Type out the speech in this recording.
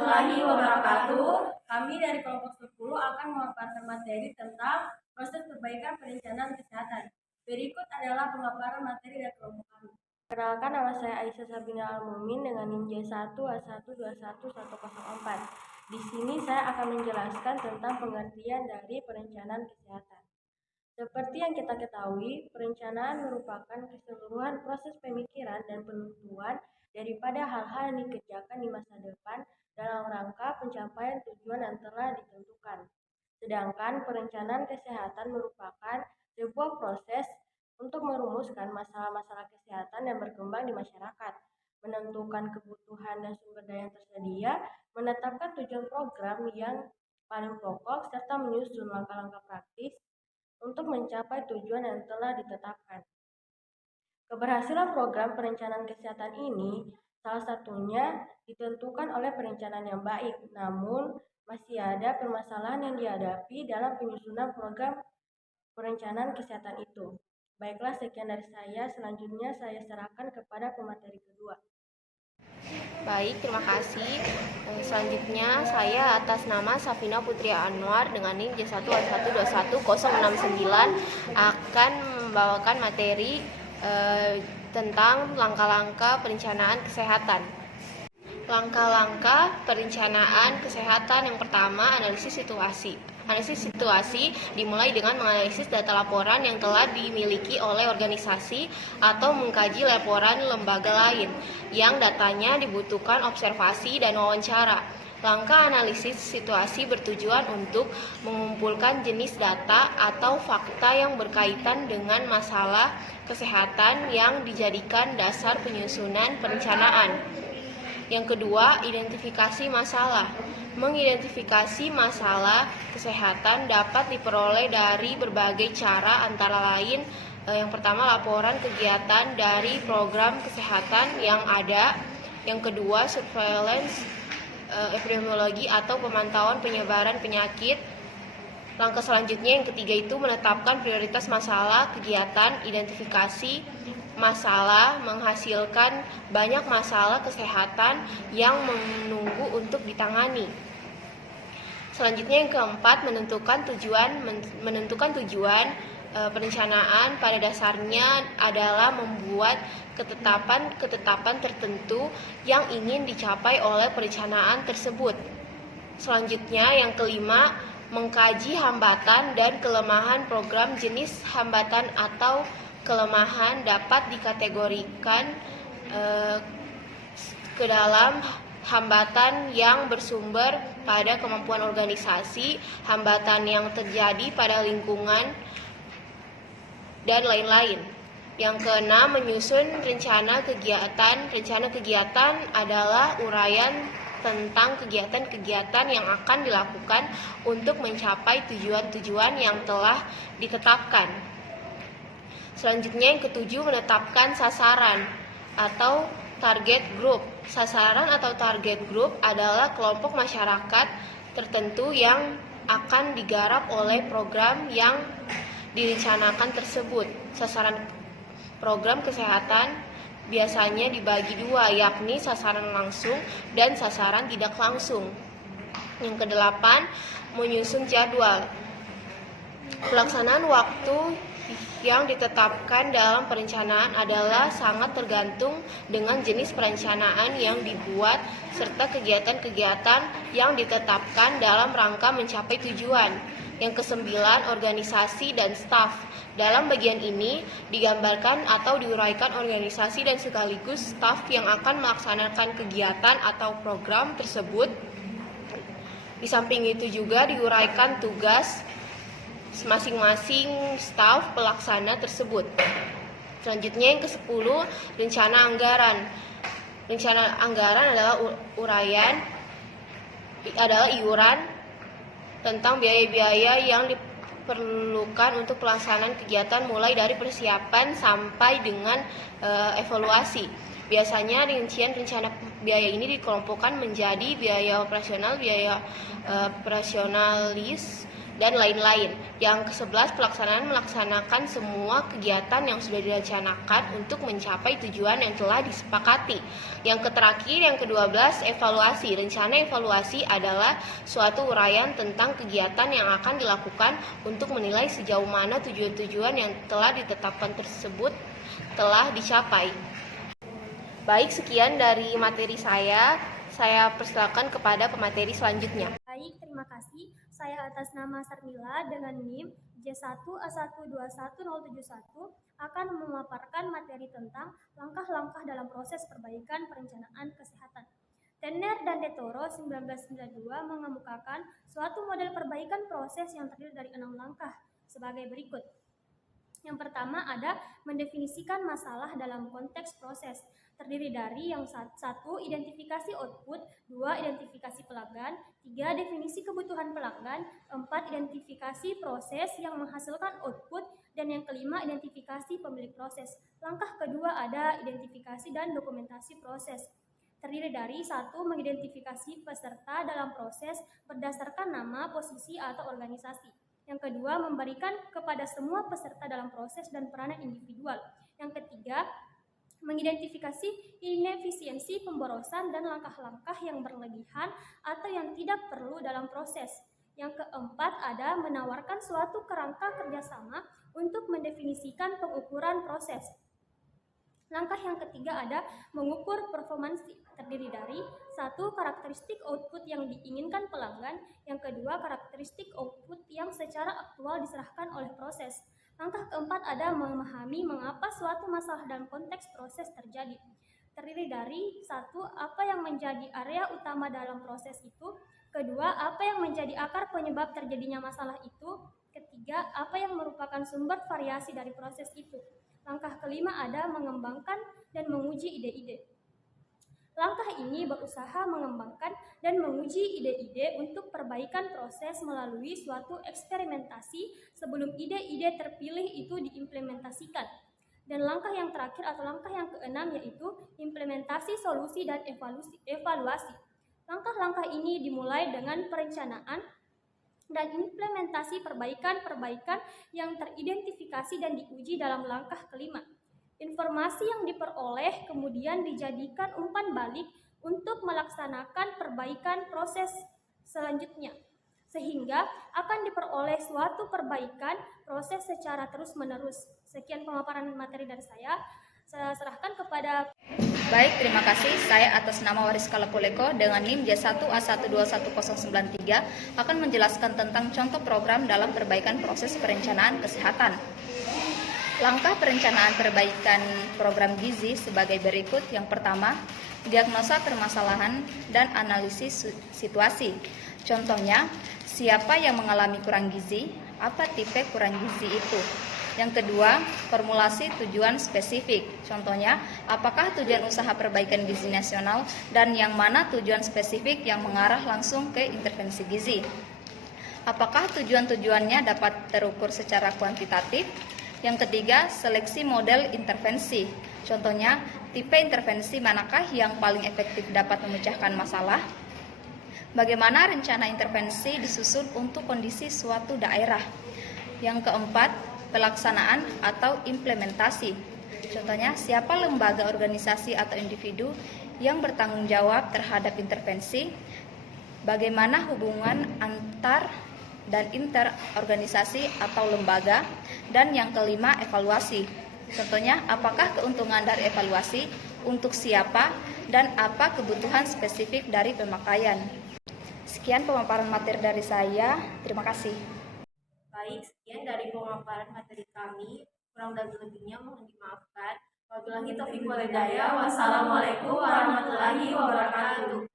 warahmatullahi wabarakatuh. Kami dari kelompok 10 akan memaparkan materi tentang proses perbaikan perencanaan kesehatan. Berikut adalah pemaparan materi dari kelompok kami. Perkenalkan, nama saya Aisyah Sabina Al-Mumin dengan NIM J1A1211104. Di sini saya akan menjelaskan tentang pengertian dari perencanaan kesehatan. Seperti yang kita ketahui, perencanaan merupakan keseluruhan proses pemikiran dan penentuan daripada hal-hal yang dikerjakan di masa depan dalam rangka pencapaian tujuan yang telah ditentukan. Sedangkan perencanaan kesehatan merupakan sebuah proses untuk merumuskan masalah-masalah kesehatan yang berkembang di masyarakat, menentukan kebutuhan dan sumber daya yang tersedia, menetapkan tujuan program yang paling pokok, serta menyusun langkah-langkah praktis untuk mencapai tujuan yang telah ditetapkan. Keberhasilan program perencanaan kesehatan ini salah satunya ditentukan oleh perencanaan yang baik, namun masih ada permasalahan yang dihadapi dalam penyusunan program perencanaan kesehatan itu. Baiklah, sekian dari saya. Selanjutnya saya serahkan kepada pemateri kedua. Baik, terima kasih. Selanjutnya saya atas nama Safina Putri Anwar dengan NIM J1A1211069 akan membawakan materi tentang langkah-langkah perencanaan kesehatan. Langkah-langkah perencanaan kesehatan yang pertama, analisis situasi. Analisis situasi dimulai dengan menganalisis data laporan yang telah dimiliki oleh organisasi atau mengkaji laporan lembaga lain yang datanya dibutuhkan observasi dan wawancara. Langkah analisis situasi bertujuan untuk mengumpulkan jenis data atau fakta yang berkaitan dengan masalah kesehatan yang dijadikan dasar penyusunan perencanaan. Yang kedua, identifikasi masalah. Mengidentifikasi masalah kesehatan dapat diperoleh dari berbagai cara, antara lain yang pertama, laporan kegiatan dari program kesehatan yang ada. Yang kedua, surveillance epidemiologi atau pemantauan penyebaran penyakit. Langkah selanjutnya yang ketiga itu menetapkan prioritas masalah kegiatan. Identifikasi masalah menghasilkan banyak masalah kesehatan yang menunggu untuk ditangani. Selanjutnya yang keempat, menentukan tujuan. Perencanaan pada dasarnya adalah membuat ketetapan tertentu yang ingin dicapai oleh perencanaan tersebut. Selanjutnya yang kelima, mengkaji hambatan dan kelemahan program. Jenis hambatan atau kelemahan dapat dikategorikan ke dalam hambatan yang bersumber pada kemampuan organisasi, hambatan yang terjadi pada lingkungan, dan lain-lain. Yang keenam, menyusun rencana kegiatan. Rencana kegiatan adalah uraian tentang kegiatan-kegiatan yang akan dilakukan untuk mencapai tujuan-tujuan yang telah ditetapkan. Selanjutnya yang ketujuh, menetapkan sasaran atau target group. Sasaran atau target group adalah kelompok masyarakat tertentu yang akan digarap oleh program yang direncanakan tersebut. Sasaran program kesehatan biasanya dibagi dua, yakni sasaran langsung dan sasaran tidak langsung. Yang kedelapan, menyusun jadwal. Pelaksanaan waktu yang ditetapkan dalam perencanaan adalah sangat tergantung dengan jenis perencanaan yang dibuat serta kegiatan-kegiatan yang ditetapkan dalam rangka mencapai tujuan. Yang kesembilan, organisasi dan staf. Dalam bagian ini digambarkan atau diuraikan organisasi dan sekaligus staf yang akan melaksanakan kegiatan atau program tersebut. Di samping itu juga diuraikan tugas masing-masing staf pelaksana tersebut. Selanjutnya yang ke-10, rencana anggaran. Rencana anggaran adalah iuran tentang biaya-biaya yang diperlukan untuk pelaksanaan kegiatan mulai dari persiapan sampai dengan evaluasi. Biasanya rincian rencana biaya ini dikelompokkan menjadi biaya operasional, biaya operasionalis, dan lain-lain. Yang ke-11, pelaksanaan melaksanakan semua kegiatan yang sudah direncanakan untuk mencapai tujuan yang telah disepakati. Yang terakhir, yang ke-12, evaluasi. Rencana evaluasi adalah suatu uraian tentang kegiatan yang akan dilakukan untuk menilai sejauh mana tujuan-tujuan yang telah ditetapkan tersebut telah dicapai. Baik, sekian dari materi saya. Saya persilakan kepada pemateri selanjutnya. Baik, terima kasih. Saya atas nama Sarmila dengan NIM J1A121071 akan memaparkan materi tentang langkah-langkah dalam proses perbaikan perencanaan kesehatan. Tenner dan De Toro 1992 mengemukakan suatu model perbaikan proses yang terdiri dari 6 langkah sebagai berikut. Yang pertama ada mendefinisikan masalah dalam konteks proses, terdiri dari yang satu, identifikasi output, dua, identifikasi pelanggan, tiga, definisi kebutuhan pelanggan, empat, identifikasi proses yang menghasilkan output, dan yang kelima, identifikasi pemilik proses. Langkah kedua ada identifikasi dan dokumentasi proses, terdiri dari satu, mengidentifikasi peserta dalam proses berdasarkan nama, posisi, atau organisasi. Yang kedua, memberikan kepada semua peserta dalam proses dan peranan individual. Yang ketiga, mengidentifikasi inefisiensi pemborosan dan langkah-langkah yang berlebihan atau yang tidak perlu dalam proses. Yang keempat, ada menawarkan suatu kerangka kerjasama untuk mendefinisikan pengukuran proses. Langkah yang ketiga ada mengukur performansi, terdiri dari satu, karakteristik output yang diinginkan pelanggan, yang kedua, karakteristik output yang secara aktual diserahkan oleh proses. Langkah keempat ada memahami mengapa suatu masalah dalam konteks proses terjadi, terdiri dari satu, apa yang menjadi area utama dalam proses itu, kedua, apa yang menjadi akar penyebab terjadinya masalah itu, ketiga, apa yang merupakan sumber variasi dari proses itu. Langkah kelima ada mengembangkan dan menguji ide-ide. Langkah ini berusaha mengembangkan dan menguji ide-ide untuk perbaikan proses melalui suatu eksperimentasi sebelum ide-ide terpilih itu diimplementasikan. Dan langkah yang terakhir atau langkah yang keenam yaitu implementasi solusi dan evaluasi. Langkah-langkah ini dimulai dengan perencanaan dan implementasi perbaikan-perbaikan yang teridentifikasi dan diuji dalam langkah kelima. Informasi yang diperoleh kemudian dijadikan umpan balik untuk melaksanakan perbaikan proses selanjutnya, sehingga akan diperoleh suatu perbaikan proses secara terus-menerus. Sekian pemaparan materi dari saya serahkan kepada. Baik, terima kasih. Saya atas nama Wariska Lepuleko dengan NIM J1A1211093 akan menjelaskan tentang contoh program dalam perbaikan proses perencanaan kesehatan. Langkah perencanaan perbaikan program gizi sebagai berikut. Yang pertama, diagnosa permasalahan dan analisis situasi. Contohnya, siapa yang mengalami kurang gizi, apa tipe kurang gizi itu. Yang kedua, formulasi tujuan spesifik. Contohnya, apakah tujuan usaha perbaikan gizi nasional dan yang mana tujuan spesifik yang mengarah langsung ke intervensi gizi. Apakah tujuan-tujuannya dapat terukur secara kuantitatif. Yang ketiga, seleksi model intervensi. Contohnya, tipe intervensi manakah yang paling efektif dapat memecahkan masalah. Bagaimana rencana intervensi disusun untuk kondisi suatu daerah. Yang keempat, pelaksanaan atau implementasi. Contohnya, siapa lembaga, organisasi, atau individu yang bertanggung jawab terhadap intervensi, bagaimana hubungan antar dan inter organisasi atau lembaga, dan yang kelima, evaluasi. Contohnya, apakah keuntungan dari evaluasi, untuk siapa, dan apa kebutuhan spesifik dari pemakaian. Sekian pemaparan materi dari saya. Terima kasih. Baik, sekian dari pemaparan materi kami. Kurang dan lebihnya mohon dimaafkan. Wabillahi taufiq wal hidayah. Wassalamualaikum warahmatullahi wabarakatuh.